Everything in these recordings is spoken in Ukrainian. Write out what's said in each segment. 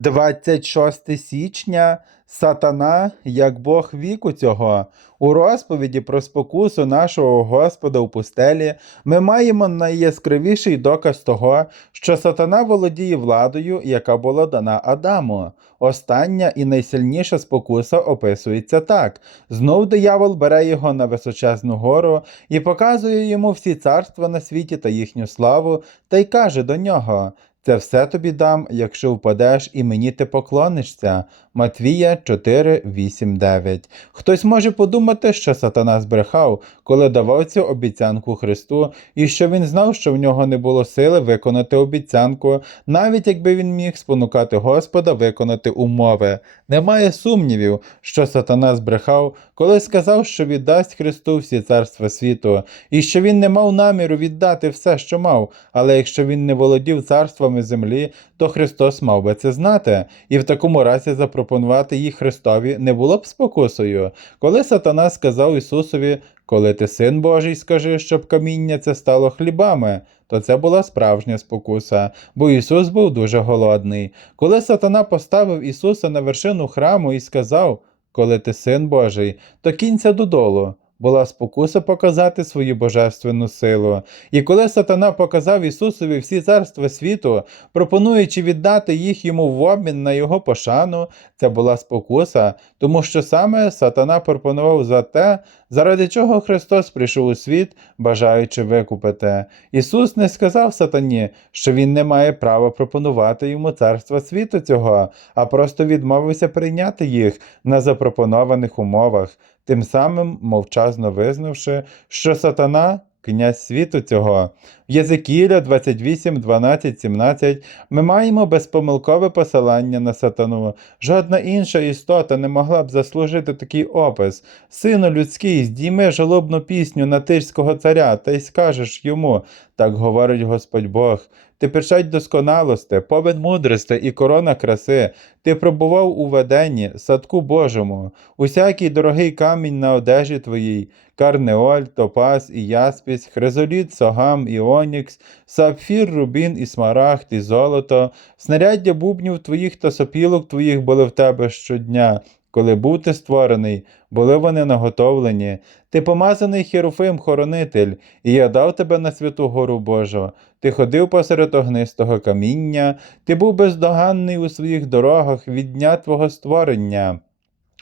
26 січня Сатана як Бог віку цього. У розповіді про спокусу нашого Господа у пустелі ми маємо найяскравіший доказ того, що сатана володіє владою, яка була дана Адаму. Остання і найсильніша спокуса описується так: знов диявол бере його на височезну гору і показує йому всі царства на світі та їхню славу, та й каже до нього. Це все тобі дам, якщо впадеш і мені ти поклонишся. Матвія 4, 8, 9. Хтось може подумати, що сатана збрехав, коли давав цю обіцянку Христу, і що він знав, що в нього не було сили виконати обіцянку, навіть якби він міг спонукати Господа виконати умови. Немає сумнівів, що сатана збрехав, коли сказав, що віддасть Христу всі царства світу, і що він не мав наміру віддати все, що мав, але якщо він не володів царствами землі, то Христос мав би це знати, і в такому разі запропонувати їх Христові не було б спокусою. Коли сатана сказав Ісусові, коли ти син Божий, скажи, щоб каміння це стало хлібами, то це була справжня спокуса, бо Ісус був дуже голодний. Коли сатана поставив Ісуса на вершину храму і сказав, коли ти син Божий, то кінця додолу. Була спокуса показати свою божественну силу. І коли сатана показав Ісусові всі царства світу, пропонуючи віддати їх йому в обмін на його пошану, це була спокуса, тому що саме сатана пропонував за те, заради чого Христос прийшов у світ, бажаючи викупити. Ісус не сказав сатані, що Він не має права пропонувати йому царства світу цього, а просто відмовився прийняти їх на запропонованих умовах, тим самим мовчазно визнавши, що сатана князь світу цього. В Єзекіля 28, 12, 17 ми маємо безпомилкове посилання на сатану. Жодна інша істота не могла б заслужити такий опис. Сину людський, здійми жалобну пісню на тирського царя, та й скажеш йому, так говорить Господь Бог. Ти печать досконалости, повен мудрости і корона краси. Ти пробував у веденні, садку Божому, усякий дорогий камінь на одежі твоїй, карнеоль, топаз і яспісь, хризоліт, согам і онікс, сапфір, рубін і смарагд, і золото, снаряддя бубнів твоїх та сопілок твоїх були в тебе щодня. Коли був ти створений, були вони наготовлені. Ти помазаний херуфим хоронитель, і я дав тебе на святу гору Божу. Ти ходив посеред огнистого каміння, ти був бездоганний у своїх дорогах від дня твого створення.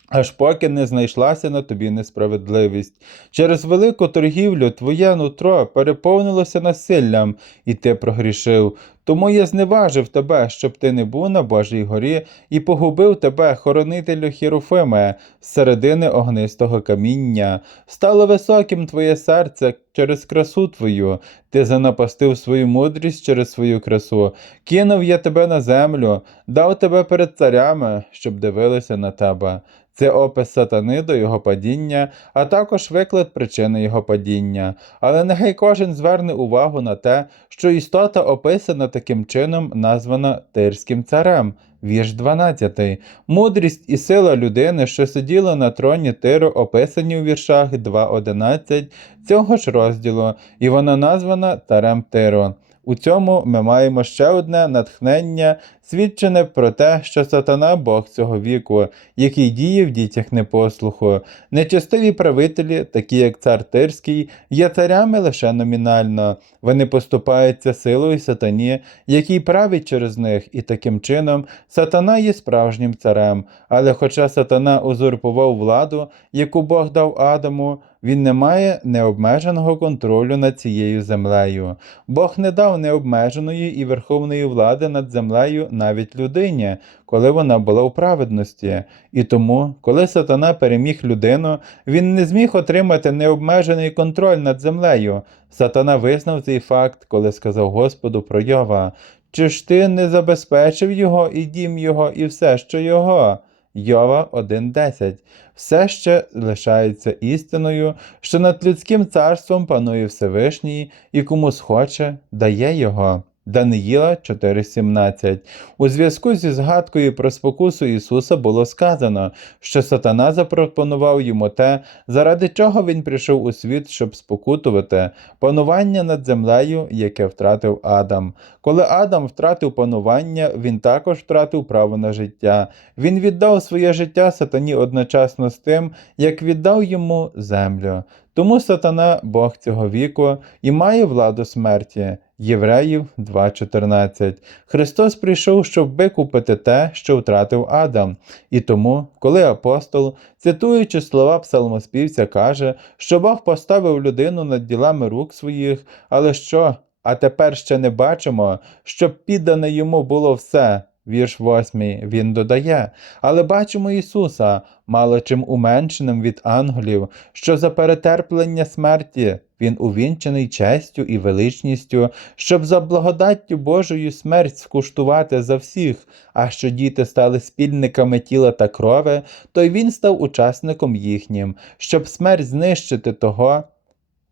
Аж поки не знайшлася на тобі несправедливість. Через велику торгівлю твоє нутро переповнилося насиллям, і ти прогрішив. Тому я зневажив тебе, щоб ти не був на Божій горі, і погубив тебе, хоронителю Хіруфиме, з середини огнистого каміння. Стало високим твоє серце через красу твою, ти занапастив свою мудрість через свою красу. Кинув я тебе на землю, дав тебе перед царями, щоб дивилися на тебе. Це опис сатани до його падіння, а також виклад причини його падіння. Але нехай кожен зверне увагу на те, що істота описана таким чином, названа Тирським царем. Вірш 12. Мудрість і сила людини, що сиділа на троні Тиру, описані у віршах 2.11 цього ж розділу, і вона названа Тарем Тиру. У цьому ми маємо ще одне натхнення, свідчене про те, що сатана Бог цього віку, який діє в дітях непослуху. Нечестиві правителі, такі як цар Тирський, є царями лише номінально. Вони поступаються силою сатані, який править через них, і таким чином сатана є справжнім царем. Але хоча сатана узурпував владу, яку Бог дав Адаму, він не має необмеженого контролю над цією землею. Бог не дав необмеженої і верховної влади над землею навіть людині, коли вона була у праведності. І тому, коли сатана переміг людину, він не зміг отримати необмежений контроль над землею. Сатана визнав цей факт, коли сказав Господу про Йова. Чи ж ти не забезпечив його і дім його, і все, що його? Йова 1.10. Все ще лишається істиною, що над людським царством панує Всевишній і кому схоче, дає його. Даниїла 4.17. У зв'язку зі згадкою про спокусу Ісуса було сказано, що сатана запропонував йому те, заради чого він прийшов у світ, щоб спокутувати панування над землею, яке втратив Адам. Коли Адам втратив панування, він також втратив право на життя. Він віддав своє життя сатані одночасно з тим, як віддав йому землю. Тому сатана Бог цього віку і має владу смерті. Євреїв 2.14. Христос прийшов, щоб викупити те, що втратив Адам. І тому, коли апостол, цитуючи слова псалмоспівця, каже, що Бог поставив людину над ділами рук своїх, але що? А тепер ще не бачимо, щоб піддане йому було все. Вірш 8 він додає, але бачимо Ісуса, мало чим уменшеним від ангелів, що за перетерплення смерті він увінчений честю і величністю, щоб за благодаттю Божою смерть скуштувати за всіх, а що діти стали спільниками тіла та крови, то й він став учасником їхнім, щоб смерть знищити того,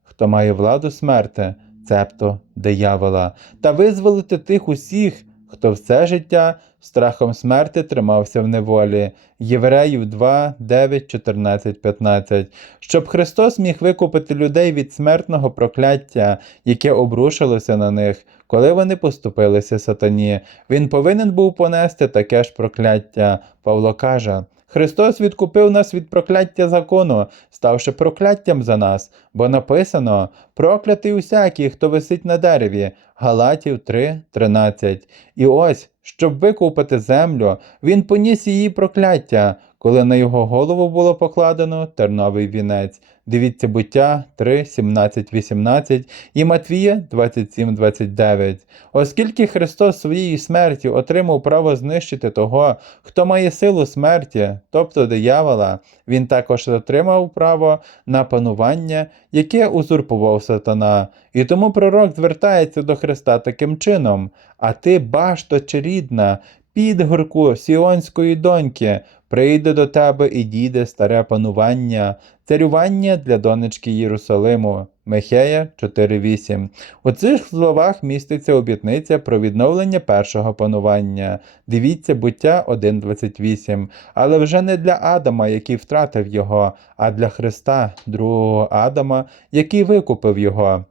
хто має владу смерти, цебто диявола, та визволити тих усіх, хто все життя страхом смерти тримався в неволі. Євреїв 2, 9, 14, 15. Щоб Христос міг викупити людей від смертного прокляття, яке обрушилося на них, коли вони поступилися сатані, він повинен був понести таке ж прокляття. Павло каже. Христос відкупив нас від прокляття закону, ставши прокляттям за нас, бо написано проклятий усякий, хто висить на дереві. Галатів 3, 13. І ось, щоб викупити землю, він поніс її прокляття, коли на його голову було покладено терновий вінець. Дивіться буття 3, 17, 18 і Матвія 27, 29. Оскільки Христос своєю смертю отримав право знищити того, хто має силу смерті, тобто диявола, він також отримав право на панування, яке узурпував сатана. І тому пророк звертається до Христа таким чином: А ти, башто чи рідна, підгорку сіонської доньки, прийде до тебе і дійде старе панування, царювання для донечки Єрусалиму. Михея 4.8. У цих словах міститься обітниця про відновлення першого панування. Дивіться буття 1.28. Але вже не для Адама, який втратив його, а для Христа, другого Адама, який викупив його.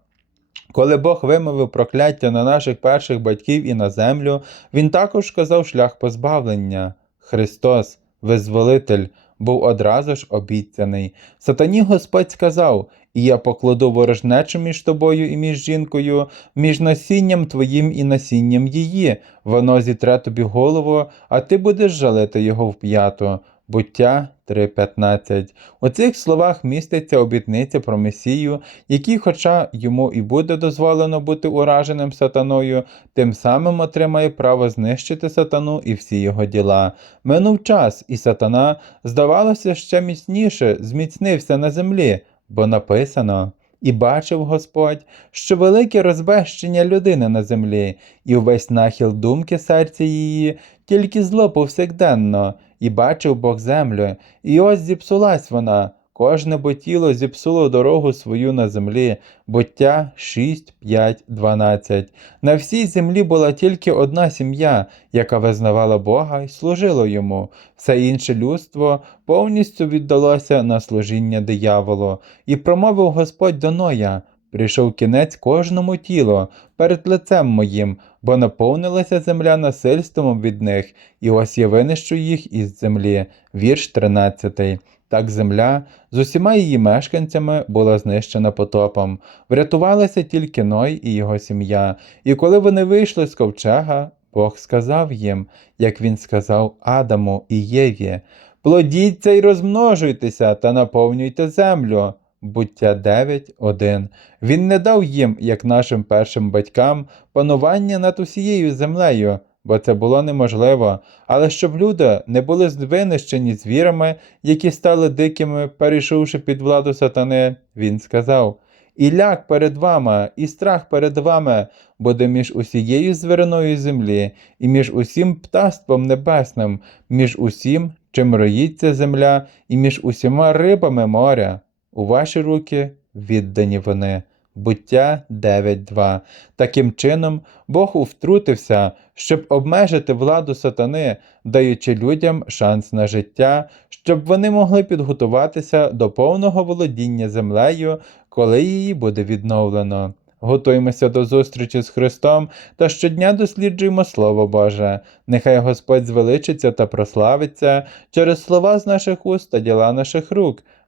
Коли Бог вимовив прокляття на наших перших батьків і на землю, Він також сказав шлях позбавлення. Христос, визволитель, був одразу ж обіцяний. Сатані Господь сказав: І я покладу ворожнечу між тобою і між жінкою, між насінням твоїм і насінням її. Воно зітре тобі голову, а ти будеш жалити його в п'яту. Буття 3.15. У цих словах міститься обітниця про Месію, який, хоча йому і буде дозволено бути ураженим сатаною, тим самим отримає право знищити сатану і всі його діла. Минув час, і сатана, здавалося, ще міцніше зміцнився на землі, бо написано. І бачив Господь, що велике розбещення людини на землі, і увесь нахил думки серця її, тільки зло повсякденно, і бачив Бог землю, і ось зіпсулась вона. Кожне бо тіло зіпсуло дорогу свою на землі, буття 6, 5, 12. На всій землі була тільки одна сім'я, яка визнавала Бога і служила йому. Все інше людство повністю віддалося на служіння дияволу. І промовив Господь до Ноя: Прийшов кінець кожному тілу перед лицем моїм, бо наповнилася земля насильством від них, і ось я винищу їх із землі. Вірш 13. Так земля з усіма її мешканцями була знищена потопом. Врятувалися тільки Ной і його сім'я. І коли вони вийшли з ковчега, Бог сказав їм, як він сказав Адаму і Єві: Плодіться й розмножуйтеся та наповнюйте землю. Буття 9.1. Він не дав їм, як нашим першим батькам, панування над усією землею, бо це було неможливо, але щоб люди не були винищені звірами, які стали дикими, перейшовши під владу сатани, він сказав: І ляк перед вами, і страх перед вами буде між усією звіриною землі, і між усім птаством небесним, між усім, чим роїться земля, і між усіма рибами моря. У ваші руки віддані вони. Буття 9.2. Таким чином, Бог втрутився, щоб обмежити владу сатани, даючи людям шанс на життя, щоб вони могли підготуватися до повного володіння землею, коли її буде відновлено. Готуємося до зустрічі з Христом та щодня досліджуємо Слово Боже. Нехай Господь звеличиться та прославиться через слова з наших уст та діла наших рук.